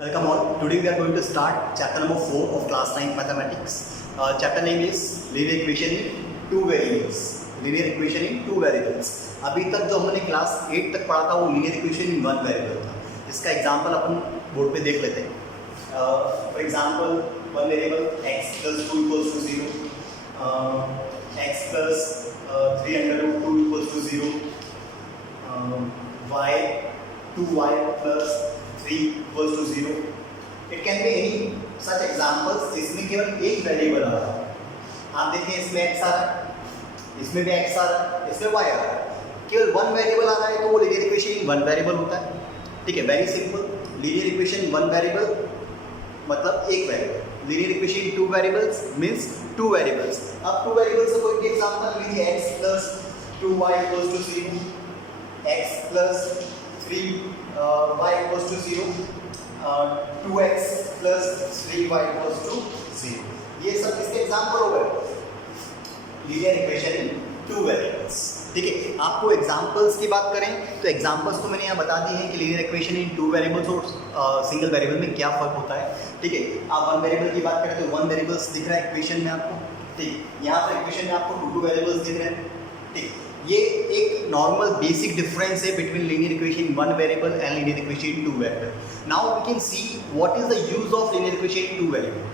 Welcome all. Today we are going to start chapter number 4 of class 9 mathematics. Chapter name is linear equation in two variables. Linear equation in two variables. अभी तक जो हमने class 8 तक पढ़ा था वो linear equation in one variable था. इसका एग्जाम्पल अपन बोर्ड पे देख लेते हैं. For example one variable x plus 2 equals to 0, x plus 3 under root 2 equals to 0, y 2y plus 3 equals to 0. It can be any such examples जिसमें केवल एक variable आ रहा है. आप देखिए इसमें x आ रहा है, इसमें भी x आ रहा है, इसमें y आ रहा है. केवल वन वेरिएबल आ रहा है तो वो लीनियर इक्वेशन वन वेरिएबल होता है. ठीक है, very simple. Linear equation one variable मतलब एक variable. Linear equation two variables means two variables. अब टू वेरिएबल्स का कोई भी एग्जांपल लीजिए. x plus 2y equals to 0, x plus 3y equals to 0, 2x plus 3y equals to 0. ये सब किसके एग्जाम्पल हो गए? Linear equation in two variables. ठीक है, आपको एग्जाम्पल्स की बात करें तो एग्जाम्पल्स तो मैंने यहाँ बता दी है कि linear equation in two variables और सिंगल वेरिएबल में क्या फर्क होता है. ठीक है, आप वन वेरिएबल की बात करें तो वन वेरिएबल्स दिख रहा है इक्वेशन में आपको. ठीक, यहाँ पर इक्वेशन में आपको टू वेरिएबल्स दिख रहे हैं. ठीक, ये एक नॉर्मल बेसिक डिफरेंस है between linear equation one variable and linear equation two variable. Now we can see what is the use of linear equation two variable.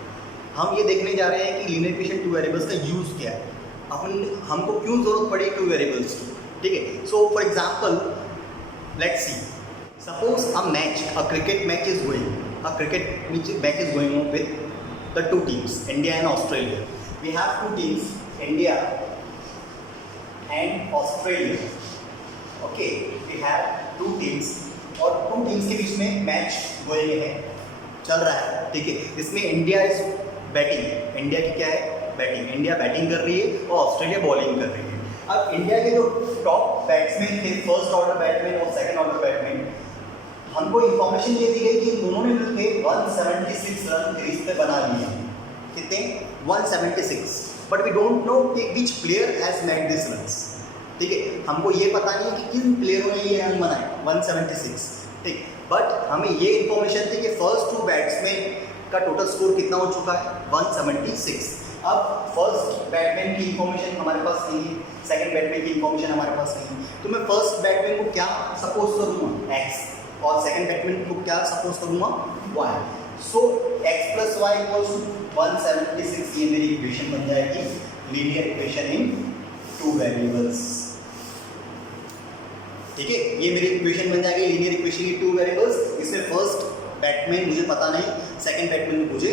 हम ये देखने जा रहे हैं कि लीनियर इक्वेशन टू वेरिएबल्स का यूज क्या है, हमको क्यों जरूरत पड़ी टू वेरिएबल्स की. ठीक है, so for example let's see, suppose a match, a cricket match is going, match is going on with the two teams, India and Australia. We have two teams, India and Australia. Okay, we have two teams और two teams के बीच में match going है, चल रहा है. ठीक है, इसमें इंडिया इज बैटिंग. इंडिया की क्या है? बैटिंग. इंडिया बैटिंग कर रही है और ऑस्ट्रेलिया बॉलिंग कर रही है. अब इंडिया के जो टॉप बैट्समैन थे, फर्स्ट ऑर्डर बैट्समैन और सेकंड ऑर्डर बैट्समैन, हमको इंफॉर्मेशन ये दी गई कि दोनों ने मिलकर 176 रन क्रीज पे बना लिए. कितने? 176. बट वी डोंट नो कि विच player has made this runs. ठीक है, हमको ये पता नहीं है कि किन प्लेयरों ने ये रन बनाए 176. ठीक, बट हमें ये इन्फॉर्मेशन थी कि फर्स्ट टू बैट्समैन का टोटल स्कोर कितना हो चुका है? 176. अब फर्स्ट बैट्समैन की इन्फॉर्मेशन हमारे पास नहीं है, सेकंड बैट्समैन की इन्फॉर्मेशन हमारे पास नहीं है, तो मैं फर्स्ट बैट्समैन को क्या सपोज करूँगा? x, और सेकंड बैट्समैन को क्या सपोज करूँगा? y. So x plus y equals to 176. ये मेरी इक्वेशन बन जाएगी linear equation in two variables. ठीक है, ये मेरी इक्वेशन बन जाएगी linear equation in two variables. इसमें फर्स्ट बैट्समैन मुझे पता नहीं, सेकंड बैट्समैन मुझे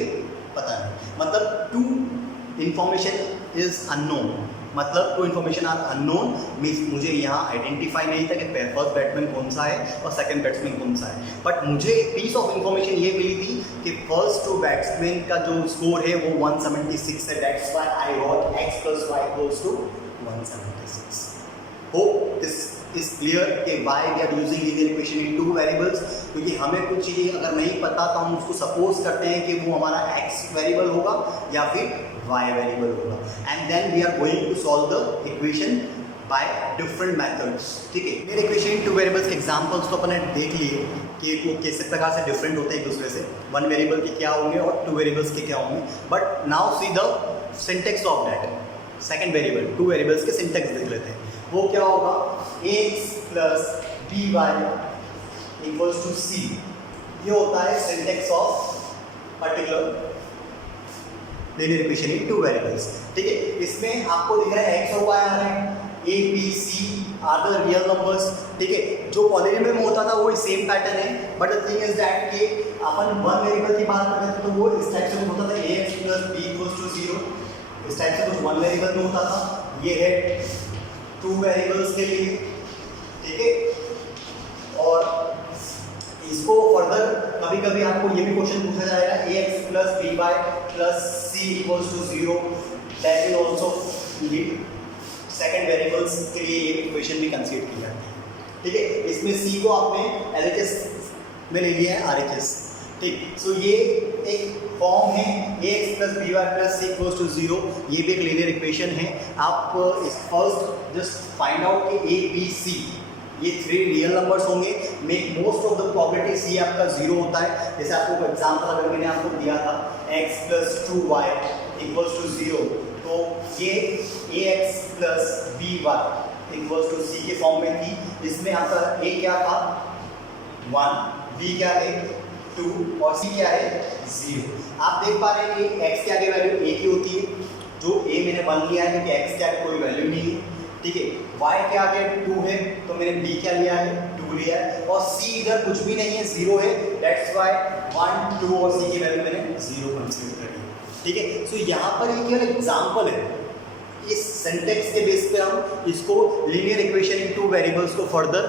पता नहीं. मतलब टू इंफॉर्मेशन इज अननोन. मतलब two information are unknown means मुझे यहाँ आइडेंटिफाई नहीं था कि फर्स्ट बैट्समैन कौन सा है और सेकंड बैट्समैन कौन सा है. बट मुझे पीस ऑफ इन्फॉर्मेशन ये मिली थी कि फर्स्ट टू बैट्समैन का जो स्कोर है वो 176 है. That's why I got x plus y equals to 176. Hope this is clear कि why we are using linear equation in two variables. क्योंकि हमें कुछ चीज़ें अगर नहीं पता तो हम उसको सपोज करते हैं कि वो हमारा x वेरिएबल होगा या फिर y वेरिएबल होगा, and then we are going to solve the equation by different methods. ठीक है, linear equation in two variables के एग्जांपल्स तो अपने देख लिए कि वो किस प्रकार से डिफरेंट होते हैं एक दूसरे से. वन वेरिएबल के क्या होंगे और टू वेरिएबल्स के क्या होंगे. But now see the syntax of that. Second variable, two variables के सिंटेक्स देख लेते हैं. वो क्या होगा? ax plus by equals to c. ये होता है syntax of particular linear equation in two variables. ठीक है, इसमें आपको दिख रहा है x और y आ रहे हैं. a b c are the real numbers. ठीक है, जो पॉलिनोमियल में होता था वो सेम पैटर्न है. But the thing is that कि अपन वन वेरिएबल की बात करते थे तो वो इस टाइप से होता था ax plus b equals to 0. इस टाइप से कुछ वन वेरिएबल में होता था. ये है टू वेरिएबल्स के लिए. ठीक है, और इसको फर्दर कभी कभी आपको ये भी क्वेश्चन पूछा जाएगा ax plus by plus c equals to 0. That will also lead second variables के लिए ये इक्वेशन भी कंसीडर की जाती है. ठीक है, इसमें c को आपने LHS में ले लिया है RHS. ठीक, सो ये एक फॉर्म है ax plus by plus c equals to 0. ये भी एक लीनियर इक्वेशन है. आप इस फर्स्ट जस्ट फाइंड आउट कि a b c ये 3 रियल नंबर्स होंगे, make most of the probability C आपका 0 होता है। जैसे आपको एग्जांपल अगर मैंने आपको दिया था x + 2y = 0, तो ये ax + by = c के फॉर्म में थी। इसमें आपका a क्या था 1, b क्या है 2 और c क्या है 0। आप देख पा रहे हैं कि x के आगे वैल्यू a की होती है, जो a मैंने 1 लिया है क्योंकि x के आगे कोई वैल्यू नहीं है, ठीक है। y के आगे 2 है तो मैंने b क्या लिया है 2 लिया है, और c इधर कुछ भी नहीं है 0 है, दैट्स व्हाई 1 2 और c की वैल्यू मैंने 0 कंसीडर करी है, ठीक है। सो यहाँ पर ये केवल एग्जांपल है, इस सिंटैक्स के बेस पे हम इसको लीनियर इक्वेशन इन 2 वेरिएबल्स को फर्दर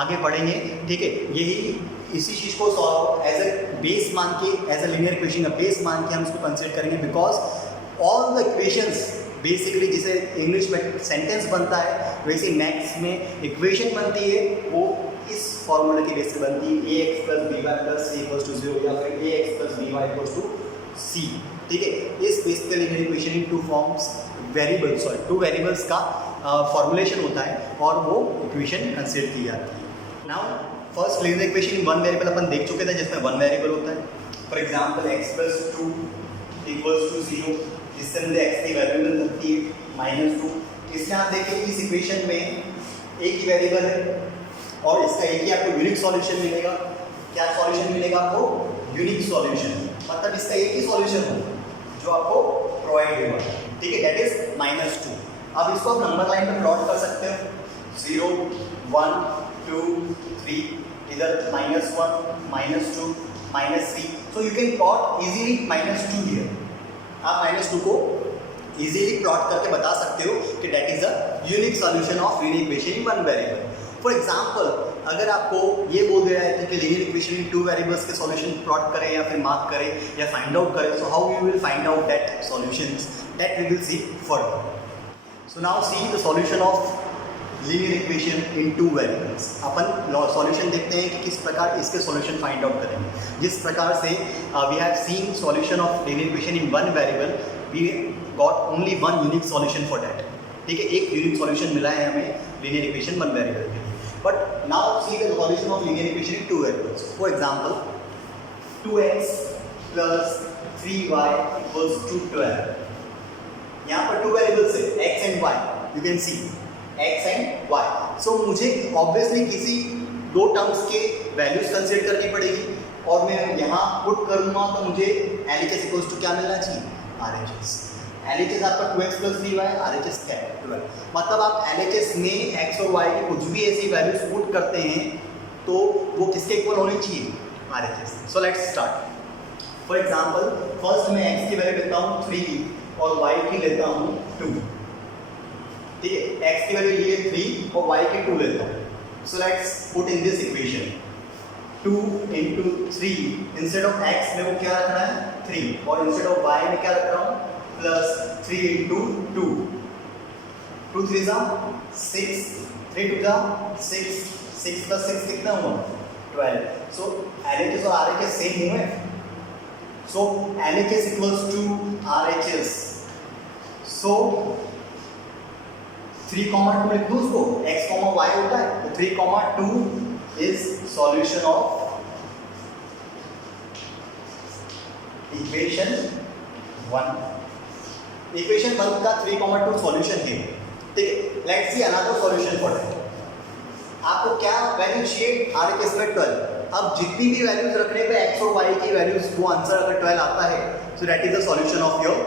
आगे पढ़ेंगे, ठीक है। यही इसी चीज को सॉल्व एज अ बेस मान के, एज अ लीनियर इक्वेशन का बेस मान के हम इसको कंसीडर करेंगे, because all the equations basically जिसे इंग्लिश में सेंटेंस बनता है वैसे मैथ्स में इक्वेशन बनती है, वो इस फॉर्मूले के बेस से बनती है, ax + by + c = 0 या फिर ax + by = c, ठीक है। इस बेस पे linear equation in 2 forms variables और 2 वेरिएबल्स का फॉर्मुलेशन होता है और वो इक्वेशन कंसीडर की जाती है। Now first linear equation in 1 variable अपन देख चुके थे जिसमें 1 वेरिएबल होता है। फॉर एग्जांपल x + 2 = 0, जिससे मुझे x की वैल्यू मिल सकती है -2। इसमें आप देखिए इस इक्वेशन में एक ही वेरिएबल है और इसका एक ही आपको यूनिक सॉल्यूशन मिलेगा। क्या सॉल्यूशन मिलेगा आपको? यूनिक सॉल्यूशन, मतलब इसका एक ही सॉल्यूशन होगा जो आपको प्रोवाइड होगा, ठीक है, दैट इज -2। अब इसको आप नंबर लाइन में प्लॉट कर सकते हो, 0 1 2 3, इधर -1 -2 -3, so you can plot easily -2 here. आप -2 को इजीली प्लॉट करके बता सकते हो कि that is a unique solution of linear equation in 1 variable. For example अगर आपको ये बोल दिया है कि लीनियर इक्वेशन इन 2 वेरिएबल्स के सॉल्यूशन प्लॉट करें या फिर मार्क करें या फाइंड आउट करें, so how you will find out that solutions, that we will see further. So now see the solution of linear equation in 2 variables. अपन solution देखते हैं कि किस प्रकार इसके सॉल्यूशन फाइंड आउट करेंगे। जिस प्रकार से we have seen solution of linear equation in 1 variable, we got only 1 unique solution for that, ठीक है। एक यूनिक सॉल्यूशन मिला है हमें लीनियर इक्वेशन 1 वेरिएबल के लिए। But now see the solution of linear equation in 2 variables. For example 2x + 3y = 12। यहाँ पर 2 वेरिएबल्स है x and y, you can see x and y। सो मुझे ऑब्वियसली किसी 2 टर्म्स के वैल्यूज कंसीडर करनी पड़ेगी और मैं यहाँ पुट करूँगा तो मुझे LHS = क्या मिलना चाहिए? RHS। LHS आपका 2x + 3y, RHS क्या है? 12। मतलब आप LHS में x और y की कुछ भी ऐसी वैल्यूज पुट करते हैं तो वो किसके इक्वल होनी चाहिए? RHS। So let's start. For example first मैं x की वैल्यू लेता हूँ 3 और y की लेता हूँ 2, ठीक है। x की वैल्यू लिए 3 और y की 2 लेता हूँ। So let's put in this equation 2 × 3, instead of x मेरे को क्या रखना है 3 और इंस्टेड ऑफ y में क्या रख रहा हूँ +3 × 2, 2 3 6, 3 2 6, 6 + 6 कितना हुआ 12। सो LHS और RHS सेम हुए, सो LHS = RHS। सो 3, 2 लिख दूँ उसको, x, y होता है तो 3, 2 is solution of equation 1। Equation 1 का 3, 2 सॉल्यूशन है, ठीक है। Let's see another solution for that. आपको क्या वैल्यू चाहिए? RHS में 12। अब जितनी भी वैल्यूज रखने पे x और y की वैल्यूज वो आंसर अगर 12 आता है, so that is the solution of your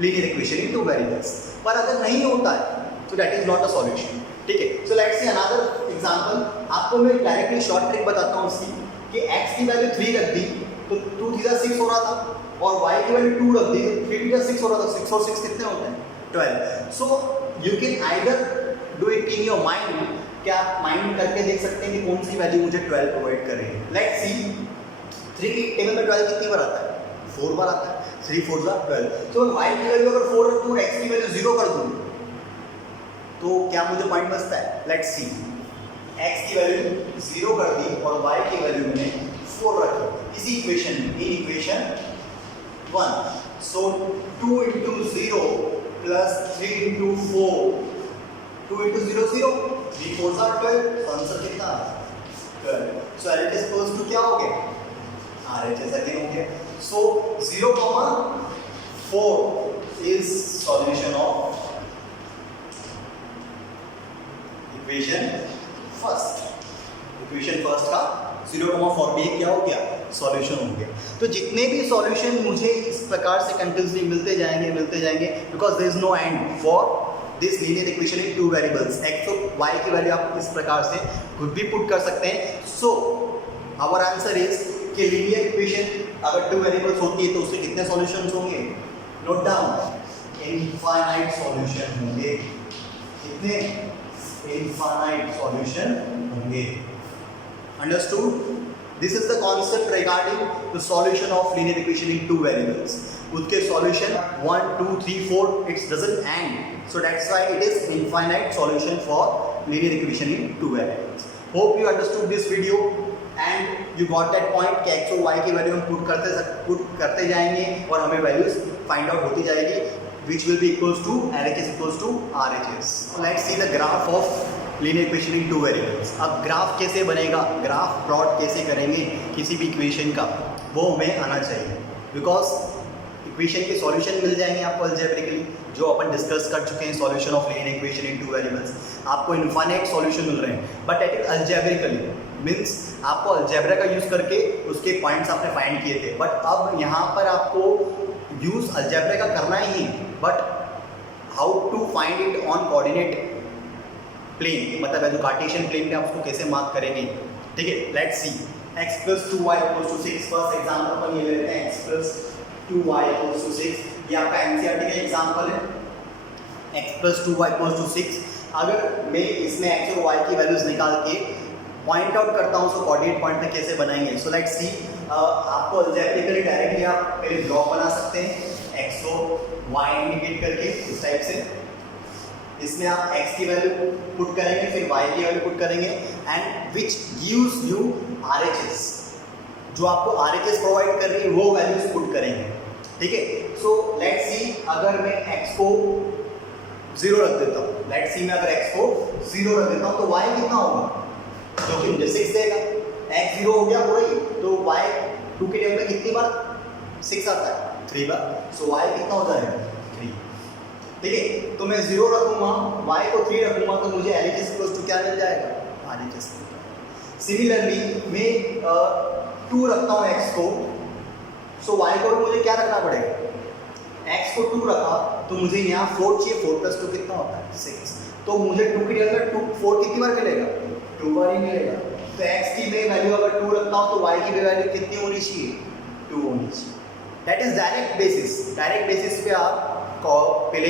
linear equation in 2 variables. पर अगर नहीं होता है तो that is not a solution, ठीक है। So let's see another example. आपको मैं डायरेक्टली शॉर्ट ट्रिक बताता हूँ इसकी कि x की वैल्यू 3 रख दी तो 2 3 6 हो रहा था और y की वैल्यू 2 रख दी तो 3 2 6 हो रहा था। 6 और 6 कितने होते हैं? 12। So you can either do it in your mind, क्या आप माइंड करके देख सकते हैं कि कौन सी वैल्यू मुझे 12 प्रोवाइड कर रही है। लेट्स सी 3 की टेबल में 12 कितनी बार आता है? 4 बार आता है। 3 4 12। सो y की वैल्यू अगर 4 रख दूँ, x की वैल्यू 0 कर दूँ तो क्या मुझे पॉइंट बचता है? लेट्स सी, x की वैल्यू 0 कर दी और y की वैल्यू मैंने 4 रखी इसी इक्वेशन में, इन इक्वेशन 1। सो 2 × 0 + 3 × 4, 2 × 0 0, 3 4 आर 12, तो आंसर कितना 12. सो LHS इक्वल्स टू क्या हो गया RHS अगेन हो गया. सो 0,4 is solution of equation first. Equation first का 0,4 भी क्या हो गया सॉल्यूशन हो गया. तो जितने भी सॉल्यूशन मुझे इस प्रकार से कंटिन्यूसली मिलते जाएंगे because there is no end for this linear equation in 2 variables. x और y की वैल्यू आप इस प्रकार से खुद भी पुट कर सकते हैं. सो आवर आंसर इज कि लीनियर इक्वेशन अगर 2 वेरिएबल्स होती है तो उसके कितने सॉल्यूशंस होंगे. नोट डाउन इनफाइनाइट सॉल्यूशन होंगे. कितने इनफाइनाइट सॉल्यूशन होंगे. Understood. This is the concept regarding the solution of linear equation in 2 variables. उसके solution 1, 2, 3, 4 it doesn't end. So that's why it is infinite solution for linear equation in 2 variables. Hope you understood this video and you got that point कि x और y की value हम put करते जाएंगे और हमें values find out होती जाएगी which will be equals to LHS equals to RHS. So let's see the graph of linear equation in 2 variables. अब ग्राफ कैसे बनेगा, ग्राफ प्लॉट कैसे करेंगे किसी भी इक्वेशन का, वो हमें आना चाहिए. बिकॉज इक्वेशन के सॉल्यूशन मिल जाएंगे आपको अलजेब्रिकली, जो अपन डिस्कस कर चुके हैं. Solution of linear equation in 2 variables आपको इनफाइनाइट सॉल्यूशन मिल रहे हैं, but at is algebraically means आपको अलजेब्रा का यूज़ करके उसके पॉइंट्स आपने फाइंड किए थे. बट अब यहाँ पर आपको यूज़ अलजेब्रा का करना ही है, but how to find it on coordinate plane, मतलब है जो कार्टेशियन प्लेन पे आप उसको कैसे मार्क करेंगे. ठीक है, let's see. x + 2y = 6. First example अपन ये लेते हैं. x + 2y = 6. ये आपका एनसीईआरटी का एग्जांपल है. x + 2y = 6. अगर मैं इसमें x और y की वैल्यूज निकाल के पॉइंट आउट करता हूँ उसको कोऑर्डिनेट पॉइंट पे कैसे बनाएंगे. So let's see. आपको अलजेब्रिकली डायरेक्टली आप पहले ब्लॉक बना सकते हैं x और y इंडिकेट करके इस टाइप से. इसमें आप x की वैल्यू पुट करेंगे, फिर y की वैल्यू पुट करेंगे and which gives you RHS. जो आपको RHS प्रोवाइड कर रही है वो वैल्यूज पुट करेंगे. ठीक है. सो लेट्स सी अगर मैं x को 0 रख देता हूँ. लेट्स सी मैं अगर x को 0 रख देता हूँ तो y कितना होगा, जो कि मुझे 6 देगा. x 0 हो गया पूरा ही, तो y 2 के टेबल में कितनी बार 6 आता है 3 बार. सो y कितना हो जाएगा 3. ठीक है. तो मैं 0 रखूंगा, y को 3 रखूंगा तो मुझे LHS इक्वल्स टू क्या मिल जाएगा RHS. सिमिलरली मैं 2 रखता हूँ x को, सो y को मुझे क्या रखना पड़ेगा. x को 2 रखा तो मुझे यहाँ 4 चाहिए. 4 + 2 कितना होता है 6. तो मुझे 2 के अंदर 4 कितनी बार मिलेगा 2 बार ही मिलेगा. तो x की मैं वैल्यू अगर 2 रखता हूँ तो y की वैल्यू कितनी होनी चाहिए 2 होनी चाहिए. That is direct basis. Direct basis पे आप पहले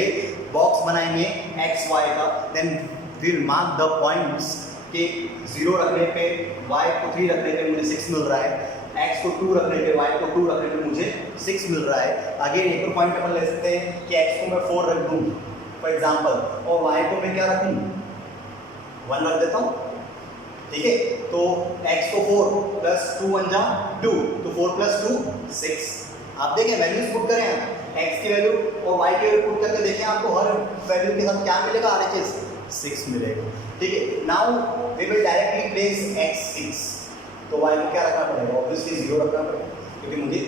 बॉक्स बनाएंगे x y का, then will mark the points कि 0 रखने पे y को 3 रखने पे मुझे 6 मिल रहा है, x को 2 रखने पे y को 2 रखने पे मुझे 6 मिल रहा है. अगेन एक और पॉइंट अपन ले सकते हैं कि x को मैं 4 रख दूँ फॉर एग्जांपल, और y को मैं क्या रखूँ 1 रख देता हूँ. ठीक है. तो x को 4 + 2 1 जा 2, तो 4 + 2 6. आप देखें वैल्यूज पुट करें, x की वैल्यू और y की वैल्यू पुट करके देखें आपको हर वैल्यू के साथ क्या मिलेगा RHS 6 मिलेगा. ठीक है. Now we will directly place x 6. तो y को क्या रखना पड़ेगा, ऑब्वियसली 0 रखना पड़ेगा, क्योंकि मुझे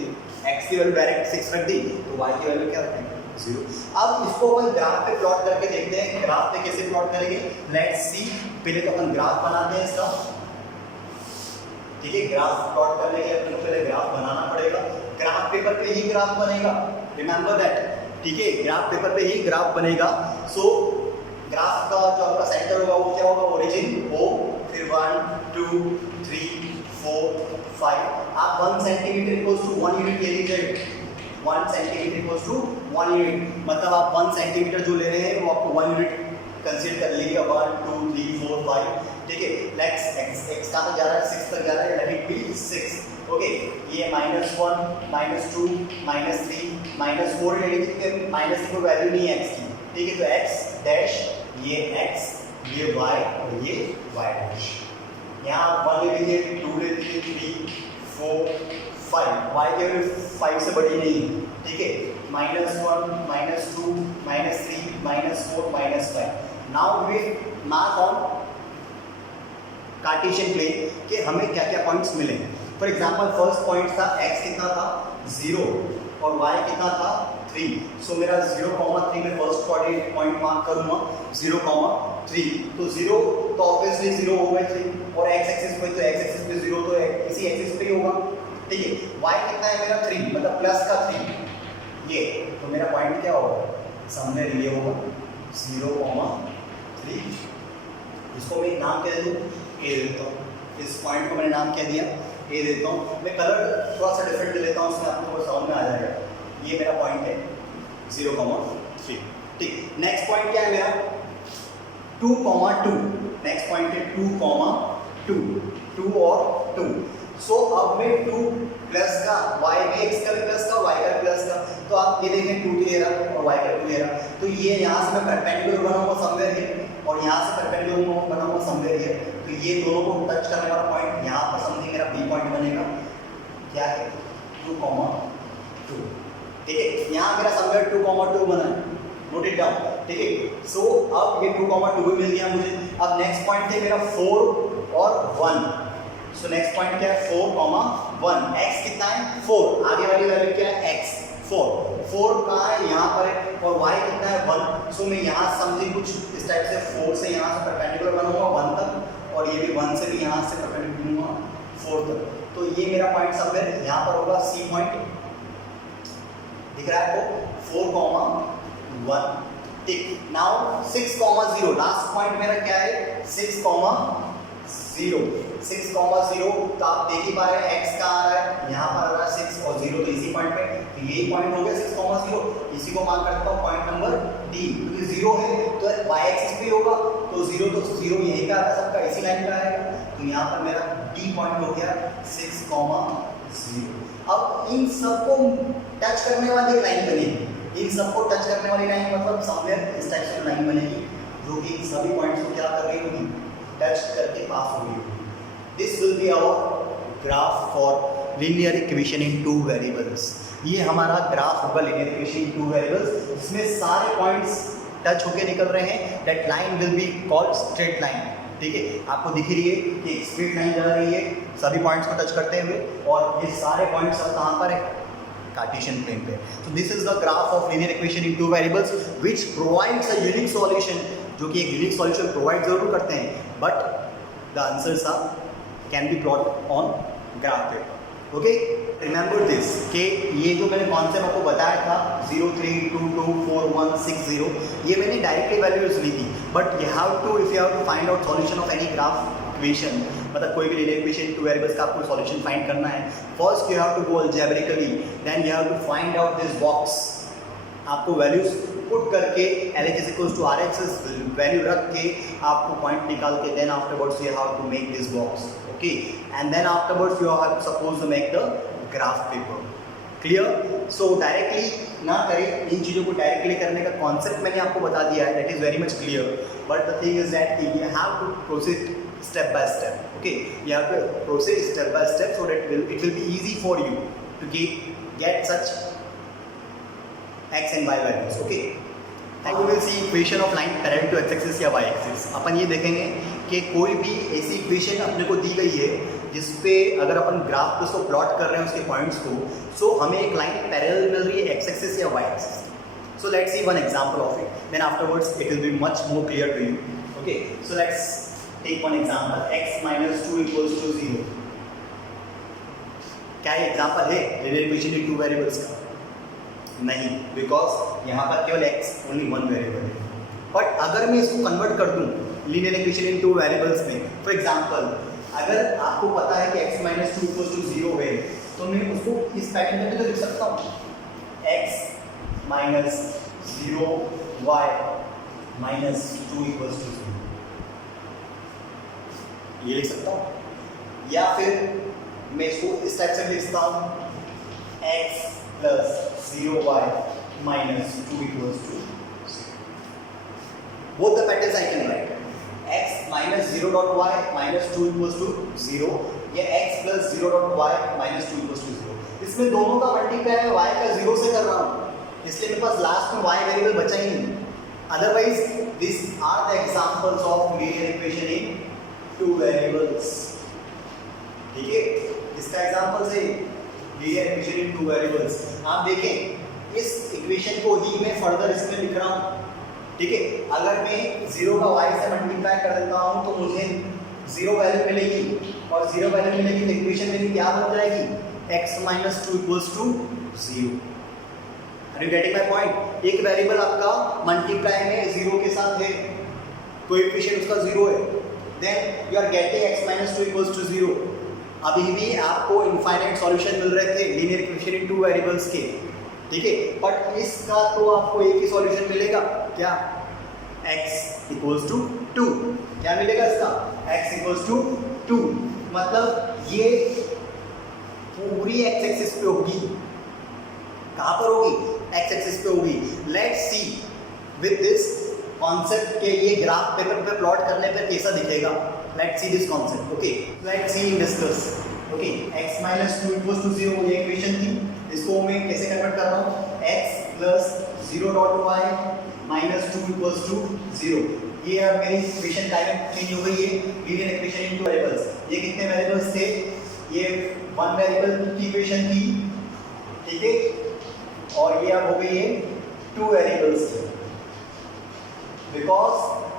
x की वैल्यू डायरेक्ट 6 रख दी तो y की वैल्यू क्या रखेंगे 0. अब इसको अपन ग्राफ पे प्लॉट करके देखते हैं. ग्राफ पे कैसे प्लॉट करेंगे लेट्स सी. पहले तो अपन ग्राफ बनाते हैं इसका. ठीक है. ग्राफ प्लॉट करने के लिए अपन को पहले ग्राफ बनाना पड़ेगा. ग्राफ पेपर पे ही ग्राफ बनेगा, रिमेंबर दैट. ठीक है. ग्राफ पेपर पे ही ग्राफ बनेगा. सो ग्राफ का जो आपका सेंटर होगा वो क्या होगा ओरिजिन O, फिर 1 2 3 4 5. आप 1 सेंटीमीटर इक्वल्स टू 1 यूनिट ले लीजिए. 1 सेंटीमीटर इक्वल्स टू 1 यूनिट, मतलब आप 1 सेंटीमीटर जो ले रहे हैं वो आपको 1 यूनिट कंसीडर कर लीजिएगा. 1 2 3 4 5. ठीक है. लेट्स x कहाँ तक जा रहा है 6 तक जा रहा है, लेट इट बी 6. ओके. ये -1 -2 -3 -4 ले लीजिए. माइनस की कोई वैल्यू नहीं है x की. ठीक है. तो x डैश, ये x, ये y और ये y डैश. यहाँ 1 ले लीजिए, 2 ले लीजिए, 3 4 5. y की वैल्यू 5 से बड़ी नहीं है. ठीक है. -1 -2 -3 -4 -5. Now we mark on cartesian plane कि हमें क्या क्या पॉइंट्स मिले। फॉर एग्जांपल फर्स्ट पॉइंट था x कितना था 0 और y कितना था 3। सो मेरा 0,3 में फर्स्ट कोऑर्डिनेट पॉइंट मार्क करूंगा 0,3। तो 0 तो ऑब्वियसली 0 होगा 3 और x एक्सिस पे तो x एक्सिस पे 0 तो इसी एक्सिस पे ही होगा, ठीक है। y कितना है मेरा 3 मतलब प्लस का 3 ये, तो मेरा पॉइंट क्या होगा समवेयर ये होगा 0,3। इसको मैं नाम क्या दे दूँ a देता हूँ, इस पॉइंट को मैंने नाम क्या दिया a देता हूँ। मैं कलर थोड़ा सा डिफरेंट दे लेता हूँ, उसमें आपको समझ में आ जाएगा। ये मेरा पॉइंट है 0,3, ठीक। नेक्स्ट पॉइंट क्या है मेरा 2,2। नेक्स्ट पॉइंट है 2,2, 2 और 2। सो अब मैं 2 प्लस का y भी x का भी प्लस का y का भी प्लस का, तो आप ये देखें 2 तो ये रहा और y का 2 ये रहा, तो ये यहाँ से मैं परपेंडिकुलर बनाऊंगा समवेयर हियर और यहाँ से परपेंडिकुलर बनाऊंगा समवेयर हियर, तो ये दोनों को टच करने वाला पॉइंट यहाँ पर समथिंग मेरा B पॉइंट बनेगा, क्या है 2,2, ठीक है। यहाँ मेरा समवेयर 2,2 बना है, नोट इट डाउन, ठीक है। सो अब ये 2,2 भी मिल गया मुझे। अब नेक्स्ट पॉइंट है मेरा 4 और 1। सो नेक्स्ट पॉइंट क्या है 4,1। x कितना है 4, आगे वाली वैल्यू क्या है x 4 कहाँ है यहाँ पर है, और y कितना है 1। सो मैं यहाँ समझिए कुछ इस टाइप से 4 से यहाँ से परपेंडिकुलर बनाऊंगा 1 तक और ये भी 1 से भी यहाँ से परपेंडिकुलर बनूंगा 4 तक, तो ये मेरा पॉइंट समवेयर यहाँ पर होगा C पॉइंट, दिख रहा है आपको 4,1, ठीक। नाउ 6,0 लास्ट पॉइंट मेरा क्या है 6,0, 6,0, तो आप देख ही पा रहे हैं x का आ रहा है यहाँ पर आ रहा है 6 और 0, तो इसी पॉइंट पे, तो यही पॉइंट हो गया 6,0। इसी को मार्क करता हूँ पॉइंट नंबर D, क्योंकि 0 है तो y एक्सिस पे होगा, तो 0 तो 0 यही का आता सबका इसी लाइन का आएगा, तो यहाँ पर मेरा D पॉइंट हो गया 6,0। अब इन सबको टच करने वाली एक लाइन बनेगी, इन सबको टच करने वाली लाइन मतलब समवेयर इस टाइप से लाइन बनेगी जो कि सभी पॉइंट्स को क्या कर रही होगी टच करके पास हो रही होगी। This will be our graph for linear equation in 2 variables. ये हमारा ग्राफ होगा लीनियर इक्वेशन इन 2 वेरिएबल्स, इसमें सारे पॉइंट्स टच होके निकल रहे हैं। That line will be called straight line, ठीक है। आपको दिख रही है कि एक स्ट्रेट लाइन जा रही है सभी पॉइंट्स को टच करते हुए, और ये सारे पॉइंट्स अब कहाँ पर है कार्टेशियन प्लेन पे। So this is the graph of linear equation in 2 variables which provides a unique solution, जो कि एक यूनिक सॉल्यूशन प्रोवाइड जरूर करते हैं, but the answers are can be plot on graph paper. Okay, remember this कि ये जो मैंने कॉन्सेप्ट आपको बताया था 0, 3, 2, 2, 4, 1, 6, 0, ये मैंने डायरेक्टली वैल्यूज ली थी, but you have to if you have to find out solution of any graph equation, मतलब कोई भी लीनियर इक्वेशन 2 वेरिएबल्स का आपको सॉल्यूशन फाइंड करना है, first you have to go algebraically, then you have to find out this box. आपको values put करके LH equals to RX value रख के आपको पॉइंट निकाल के then afterwards you have to make this box, okay, and then afterwards you have to suppose to make the graph paper. Clear? So directly ना करें, इन चीज़ों को डायरेक्टली करने का कॉन्सेप्ट मैंने आपको बता दिया है, that is very much clear, but the thing is that you have to proceed step by step, okay, you have to proceed step by step so that it will be easy for you to get such x and y values, okay. Now we will see equation of line parallel to x axis या y axis। अपन ये देखेंगे कि कोई भी ऐसी equation अपने को दी गई है जिसपे अगर अपन ग्राफ पे उसको प्लॉट कर रहे हैं उसके पॉइंट्स को, सो हमें एक लाइन पैरेलल मिल रही है x axis या y axis। So let's see one example of it, then afterwards it will be much more clear to you, okay. So let's take one example, x minus 2 equals to 0। क्या ये example है linear equation in 2 variables का? नहीं, because यहाँ पर केवल x only 1 variable है। But अगर मैं इसको कन्वर्ट कर दूँ लीनियर इक्वेशन इन 2 वेरिएबल्स में, फॉर एग्जाम्पल अगर आपको पता है कि x minus 2 equals to 0 है, तो मैं उसको इस पैटर्न में तो लिख सकता हूँ, x minus 0 y minus 2 equals to 0, ये लिख सकता हूँ, या फिर मैं इसको इस टाइप से लिखता हूँ x plus 0y minus 2 equals to 0। Both the patterns I can write, x minus 0 dot y minus 2 equals to 0 या x plus 0 dot y minus 2 equals to 0। इसमें दोनों का मल्टीप्लाई है y का 0 से कर रहा हूँ, इसलिए मेरे पास लास्ट में y वेरिएबल बचा ही नहीं। Otherwise this are the examples of linear equation in two variables. ठीक है, इसका एग्जांपल से linear equation in two variables. आप देखें इस इक्वेशन को ही मैं फर्दर इसमें लिख रहा हूँ। ठीक है, अगर मैं 0 का y से मल्टीप्लाई कर देता हूँ तो मुझे 0 वैल्यू मिलेगी, और 0 वैल्यू मिलेगी तो इक्वेशन मेरी क्या बन जाएगी, x - 2 = 0। Are you getting my point? एक वेरिएबल आपका मल्टीप्लाई में 0 के साथ है, कोएफिशिएंट उसका 0 है, then you are getting x - 2 = 0। अभी भी आपको इनफाइनाइट सॉल्यूशन मिल रहे थे linear equation in two variables के। ठीक है, बट इसका तो आपको एक ही सॉल्यूशन मिलेगा, क्या, x = 2। क्या मिलेगा इसका, x = 2। मतलब ये पूरी x एक्सिस पे होगी। कहाँ पर होगी, x एक्सिस पे होगी। Let's see with this concept के लिए ग्राफ पेपर पे प्लॉट करने पे कैसा दिखेगा। Let's see this concept. Okay, let's see discuss. Okay, x - 2 = 0 ये इक्वेशन थी, इसको मैं कैसे कन्वर्ट कर रहा हूँ, x + 0.y - 2 = 0। ये अब मेरी इक्वेशन टाइप चेंज हो गई है, linear equation in two variables. ये कितने वेरिएबल्स थे, ये 1 वेरिएबल की इक्वेशन थी। ठीक है, और ये अब हो गई है 2 वेरिएबल्स, बिकॉज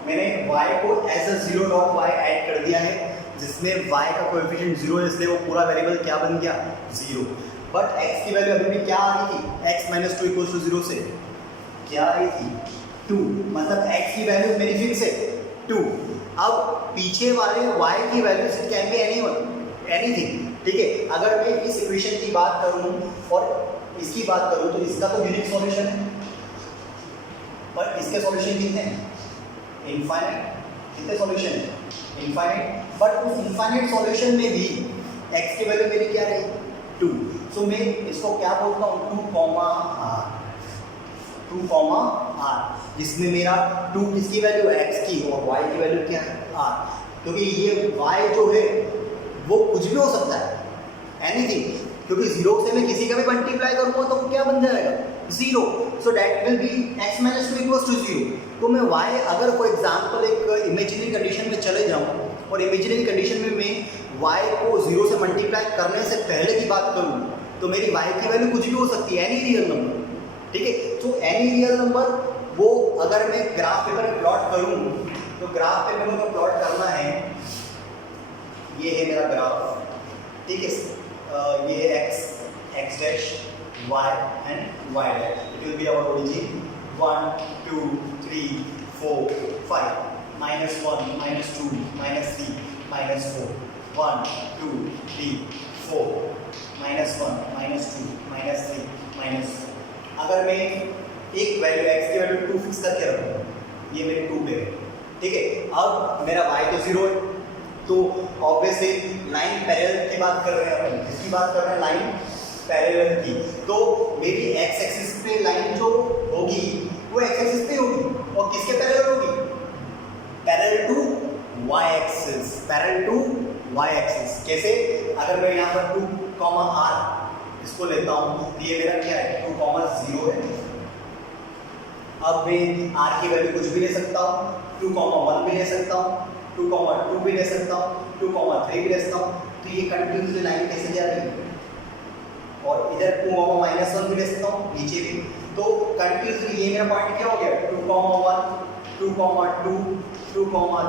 मैंने y को एज अ 0.y ऐड कर दिया है, जिसमें y का कोएफिशिएंट 0 है, इसलिए वो पूरा वेरिएबल क्या बन गया, 0। बट x की वैल्यू अभी भी क्या आ रही थी, x - 2 = 0 से क्या आ रही थी, 2। मतलब x की वैल्यू मेरी फिक्स है 2। अब पीछे वाले y की value it can be anything. ठीक है, अगर मैं इस इक्वेशन की बात करूं और इसकी बात करूं तो इसका तो यूनिक सॉल्यूशन है, पर इसके सॉल्यूशन कितने हैं, इनफाइनाइट। कितने सॉल्यूशन है, इनफाइनाइट। बट उस इनफाइनाइट सॉल्यूशन में भी x की वैल्यू मेरी क्या रही, 2। सो मैं इसको क्या बोलता हूँ, 2, r, जिसमें मेरा 2 किसकी वैल्यू है, x की, और y की वैल्यू क्या है, r। क्योंकि ये y जो है वो कुछ भी हो सकता है, एनीथिंग, क्योंकि 0 से मैं किसी का भी मल्टीप्लाई करूंगा तो वो क्या बन जाएगा, 0। So that will be x - 2 = 0। तो मैं y, अगर फॉर एग्जांपल एक इमेजिनरी कंडीशन में चले जाऊं और इमेजिनरी कंडीशन में मैं y को 0 से मल्टीप्लाई करने से पहले की बात करूं तो मेरी y की वैल्यू कुछ भी हो सकती है, एनी रियल नंबर। ठीक है, तो एनी रियल नंबर वो अगर मैं ग्राफ पेपर में प्लॉट करूं तो ग्राफ पेपर में प्लॉट करना है, ये है मेरा ग्राफ। ठीक है, ये है x dash, y and y dash. It will be our origin 1 2 3 4 5 -1 -2 -3 -4 1 2 3 4 -1 -2 -3 -4। अगर मैं एक वैल्यू x की वैल्यू 2 फिक्स करके रखूँ, ये मेरे 2 पे है। ठीक है, अब मेरा y तो 0 है, तो ऑब्वियसली लाइन पैरेलल की बात कर रहे हैं अपन, किसकी बात कर रहे हैं, लाइन पैरेलल की। तो मेरी x एक्सिस पे लाइन जो होगी वो x एक्सिस पे होगी, और किसके पैरेलल होगी, parallel to y axis, parallel to y axis. कैसे, अगर मैं यहाँ पर 2, r इसको लेता हूँ तो ये मेरा क्या है, 2, 0 है। अब मैं r की वैल्यू कुछ भी ले सकता हूँ, 2, 1 भी ले सकता हूँ, 2, 2 भी ले सकता हूँ, 2, 3 भी ले सकता हूँ। तो ये कंटिन्यूअसली लाइन कैसे जा रही है, और इधर 2, -1 भी ले सकता हूँ, नीचे भी। तो कंटिन्यूअसली ये मेरा पॉइंट क्या हो गया, 2, 1 2, 2,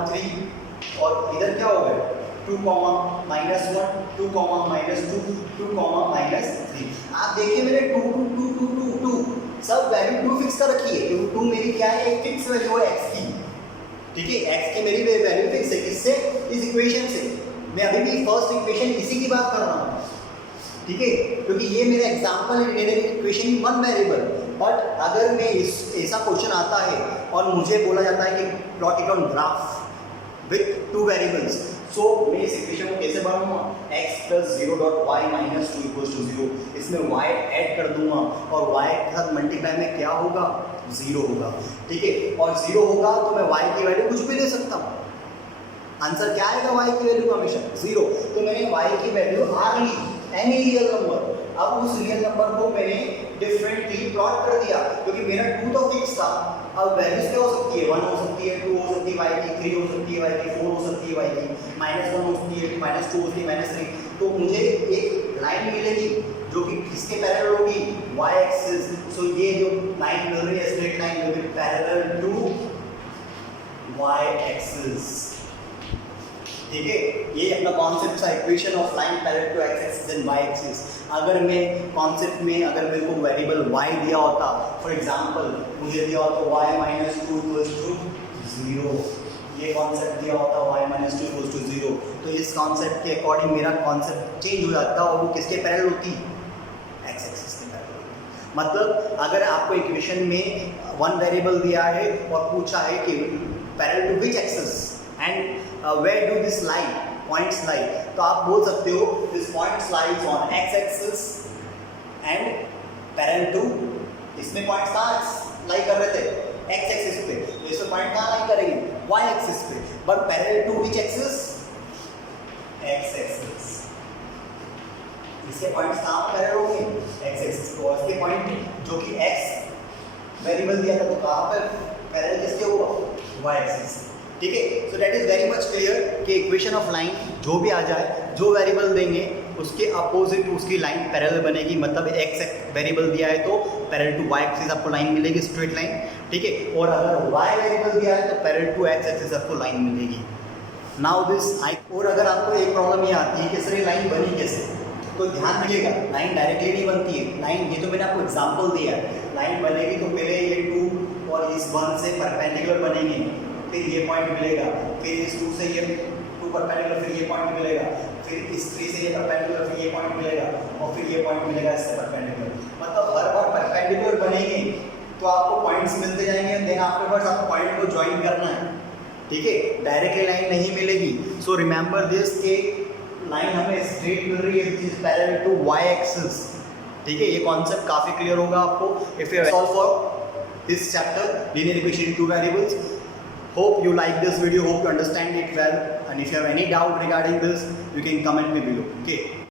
3, और इधर क्या हो गया, 2, -1 2, -2 2, -3। आप देखिए मैंने 2, 2, 2, 2, 2, 2 सब वैल्यू 2 फिक्स कर रखी है, क्योंकि 2 मेरी क्या है, एक फिक्स वैल्यू है x की। ठीक है, x की मेरी वैल्यू फिक्स है, किससे, इस इक्वेशन से। मैं अभी भी फर्स्ट इक्वेशन इसी की बात कर रहा हूँ। ठीक है, क्योंकि ये मेरा एग्जांपल है लीनियर इक्वेशन 1 वेरिएबल। बट अगर मैं ऐसा क्वेश्चन आता है और मुझे बोला जाता है कि plot it on graph with 2 variables, so मैं इस इक्वेशन को कैसे बनाऊंगा, x + 0.y - 2 = 0। इसमें y ऐड कर दूंगा और y के साथ मल्टीप्लाई में क्या होगा, 0 होगा। ठीक है, और 0 होगा तो मैं y की वैल्यू कुछ भी ले सकता हूँ। आंसर क्या आएगा, y की वैल्यू हमेशा 0। तो मैंने y की वैल्यू r ली, एनी रियल नंबर। अब उस रियल नंबर को मैंने डिफरेंटली प्लॉट कर दिया, क्योंकि मेरा 2 तो फिक्स था। अब वैल्यूज क्या हो सकती है, 1 हो सकती है, 2 हो सकती है y की, 3 हो सकती है y की, 4 हो सकती है y की, -1 हो सकती है, -2 हो सकती है, -3। तो मुझे एक लाइन मिलेगी जो कि किसके पैरेलल होगी, y एक्सिस। सो ये जो लाइन मिल रही है straight line will be parallel to y axis. ठीक है, ये अपना कॉन्सेप्ट था equation of line parallel to x axis and y axis. अगर मैं कॉन्सेप्ट में अगर मेरे को वेरिएबल y दिया होता, फॉर एग्जांपल मुझे दिया होता y - 2 = 0, ये कॉन्सेप्ट दिया होता y - 2 = 0, तो इस कॉन्सेप्ट के अकॉर्डिंग मेरा कॉन्सेप्ट चेंज हो जाता और वो किसके पैरेलल होती, x एक्सिस के पैरेलल होती। मतलब अगर आपको इक्वेशन में वन वेरिएबल दिया है और पूछा है कि parallel to which axis and where do this lie points lie, तो आप बोल सकते हो this points lies on x axis and parallel to, इसमें पॉइंट्स कहाँ लाई कर रहे थे, x एक्सिस पे, तो इसमें पॉइंट कहाँ लाई करेंगे, y एक्सिस पे, but parallel to which axis, x axis. इसके पॉइंट्स कहाँ पैरेलल होंगे, x एक्सिस को, और इसके पॉइंट जो कि x वेरिएबल दिया था तो कहाँ पर पैरेलल किसके होगा, y एक्सिस। ठीक है, so that is very much clear कि इक्वेशन ऑफ लाइन जो भी आ जाए, जो वेरिएबल देंगे उसके अपोजिट उसकी लाइन पैरेलल बनेगी। मतलब x वेरिएबल दिया है तो पैरेलल टू y एक्सिस आपको लाइन मिलेगी, स्ट्रेट लाइन। ठीक है, और अगर y वेरिएबल दिया है तो पैरेलल टू x एक्सिस आपको लाइन मिलेगी। नाउ दिस आई, और अगर आपको एक प्रॉब्लम ये आती है कि सर ये लाइन बनी कैसे, तो ध्यान रखिएगा लाइन डायरेक्टली नहीं बनती है। लाइन, ये तो मैंने आपको एग्जाम्पल दिया है, लाइन बनेगी तो पहले ये 2 और इस 1 से परपेंडिकुलर बनेंगे, फिर ये पॉइंट मिलेगा, फिर इस 2 से ये 2 परपेंडिकुलर, फिर ये पॉइंट मिलेगा, फिर इस 3 से ये परपेंडिकुलर, फिर ये पॉइंट मिलेगा, और फिर ये पॉइंट मिलेगा इससे परपेंडिकुलर। मतलब हर बार परपेंडिकुलर बनेंगे तो आपको पॉइंट्स मिलते जाएंगे, देन आफ्टरवर्ड्स आपको पॉइंट को ज्वाइन करना है। ठीक है, डायरेक्टली लाइन नहीं मिलेगी। सो रिमेंबर दिस के लाइन हमें स्ट्रेट मिल रही है which is parallel to y axis. ठीक है, ये कॉन्सेप्ट काफी क्लियर होगा आपको if you solve for this chapter linear equation in 2 variables. Hope you like this video, hope you understand it well, and if you have any doubt regarding this, you can comment me below. Okay.